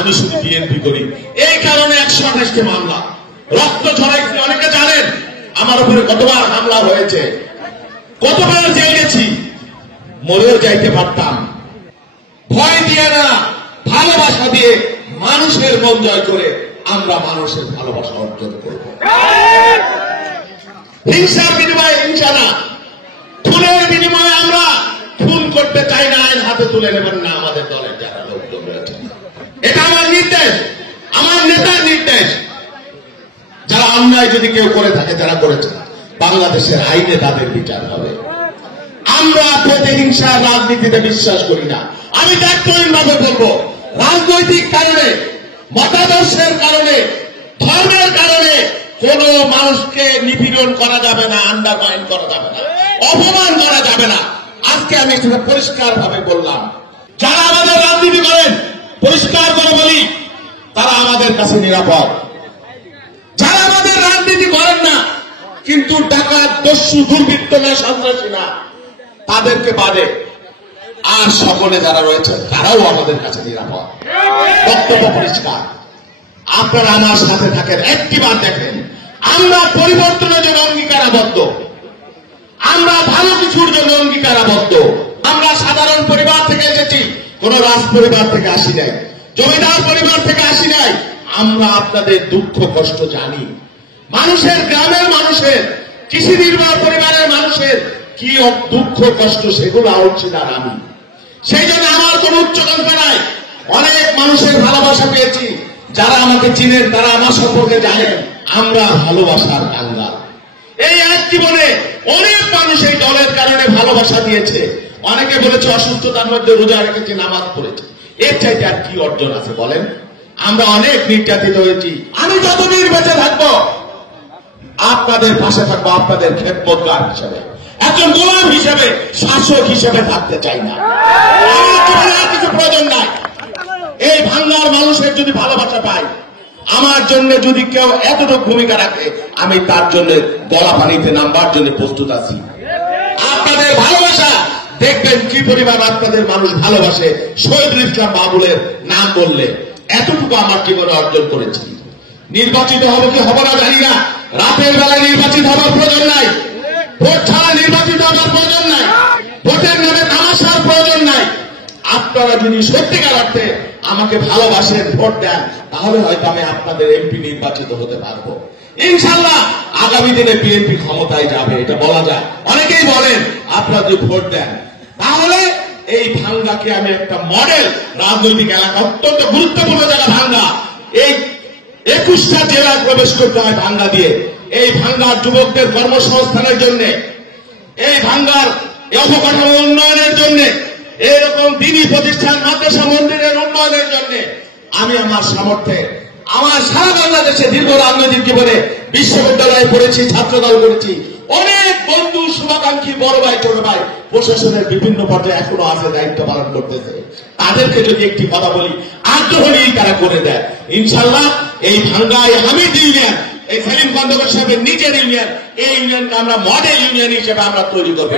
আমি শুধু বিএনপি করি। এই কারণে 128টি মামলা, রক্ত ঝরাই। অনেকে জানেন আমার উপরে কতবার হামলা হয়েছে, কতবার জেল গেছি, মরেও যাইতে পারতাম। ভয় দিয়ে না, ভালোবাসা দিয়ে মানুষের মন জয় করে আমরা মানুষের ভালোবাসা অর্জন করব। হিংসার বিনিময়ে হিংসা না, খুনের বিনিময়ে আমরা খুন করতে চাই না। আইন হাতে তুলে নেবেন না আমাদের দলের যারা লোকজন রয়েছে। এটা আমার নির্দেশ, আমার নেতার নির্দেশ। যারা অন্যায় যদি কেউ করে থাকে, যারা করেছে, বাংলাদেশের আইনে তাদের বিচার হবে। আমরা প্রতিহিংসার রাজনীতিতে বিশ্বাস করি না। আমি দায়িত্বহীনভাবে বলবো, রাজনৈতিক কারণে, মতাদর্শের কারণে, ধর্মের কারণে কোন মানুষকে নিপীড়ন করা যাবে না, আন্ডারমাইন করা যাবে না, অপমান করা যাবে না। আজকে আমি সেটা পরিষ্কার ভাবে বললাম। যারা আমাদের রাজনীতি করেন, পরিষ্কার করে বলি, তারা আমাদের কাছে নিরাপদ। যারা আমাদের রাজনীতি করেন না, কিন্তু ডাকাত, দস্যু, দুর্বৃত্ত না, সন্ত্রাসী না, তাদেরকে বাদে আর সকলে যারা রয়েছে তারাও আমাদের কাছে নিরাপদ। বক্তব্য পরিষ্কার। আপনারা আমার সাথে থাকেন, একটিবার দেখেন আমরা পরিবর্তনের জন্য অঙ্গীকারাবদ্ধ, আমরা ভালো কিছুর জন্য অঙ্গীকারাবদ্ধ। আমরা সাধারণ পরিবার থেকে এসেছি, কোন রাজ পরিবার থেকে আসি নাই, জমিদার পরিবার থেকে আসি নাই। আমরা আপনাদের দুঃখ কষ্ট জানি। মানুষের, গ্রামের মানুষের, কৃষি নির্ভর পরিবারের মানুষের কি দুঃখ কষ্ট, সেগুলো অংশীদার আমি। সেই জন্য আমার কোন উচ্চাকাঙ্ক্ষা নাই। অনেক মানুষের ভালোবাসা পেয়েছি, যারা আমাকে চিনেন তারা আমার সম্পর্কে জানেন। আমরা ভালোবাসার কাঙ্গাল। এই এক জীবনে অনেক মানুষ এই দলের কারণে ভালোবাসা দিয়েছে। অনেকে বলেছে অসুস্থতার মধ্যে রোজা রেখেছে, নামাজ পড়েছে। এর চাইতে আর কি অর্জন আছে বলেন? আমরা অনেক নির্যাতিত হয়েছি। আমি যতদিন বেঁচে থাকবো আপনাদের পাশে থাকবো, আপনাদের খেদমতগার হিসেবে, একজন গোলাম হিসেবে, শাসক হিসেবে থাকতে চাই না। আর কিছু প্রয়োজন নাই। এই ভাঙ্গার মানুষের যদি ভালোবাসা পাই, আমার জন্য যদি কেউ এতটুকু ভূমিকা রাখে, আমি তার জন্য গলা পানিতে নামবার জন্য প্রস্তুত আছি। আপনাদের ভালোবাসা দেখবেন কি পরিমাণ আপনাদের মানুষ ভালোবাসে। শহীদুল ইসলাম বাবুলের নাম বললে এতটুকু আমার জীবনে অর্জন করেছি। নির্বাচিত হবো কি হবো না জানি না, রাতের বেলায় নির্বাচিত হবার প্রয়োজন নাই, ভোট ছাড়া নির্বাচিত হবার প্রয়োজন নাই, ভোটের নামে তামাশার প্রয়োজন নাই। আপনারা যদি সত্যিকার অর্থে আমাকে ভালোবাসেন, ভোট দেন, তাহলে হয়তো আমি আপনাদের এমপি নির্বাচিত হতে পারবো। ইনশাল্লাহ আগামী দিনে বিএনপি ক্ষমতায় যাবে, এটা বলা যায়। অনেকেই বলেন আপনারা যদি ভোট দেন, তাহলে এই ভাঙ্গাকে আমি একটা মডেল রাজনৈতিক এলাকা, অত্যন্ত গুরুত্বপূর্ণ জায়গা ভাঙ্গা। এই 21টা জেলায় প্রবেশ করতে হয় ভাঙ্গা দিয়ে। এই ভাঙ্গার যুবকদের কর্মসংস্থানের জন্য, এই ভাঙ্গার অবকাঠামো উন্নয়নের জন্য, এরকম দিনী প্রতিষ্ঠান, মাদ্রাসা, মন্দিরের উন্নয়নের জন্য আমি আমার সামর্থ্যে, আমার সারা বাংলাদেশে দীর্ঘ রাজনৈতিক জীবনে বিশ্ববিদ্যালয়ে পড়েছি, ছাত্রদল করেছি, অনেক বন্ধু, শুভাকাঙ্ক্ষী, বড় ভাই, ছোট ভাই প্রশাসনের বিভিন্ন পর্যায়ে এখনো আছে, দায়িত্ব পালন করতেছে। তাদেরকে যদি একটি কথা বলি, আগ্রহ নিয়েই তারা করে দেয়। ইনশাল্লাহ এই ভাঙ্গায় হামিদ ইউনিয়ন, এই সেলিম খন্দকার সাহেবের নিজের ইউনিয়ন, এই ইউনিয়নকে আমরা মডেল ইউনিয়ন হিসেবে আমরা তৈরি করবো।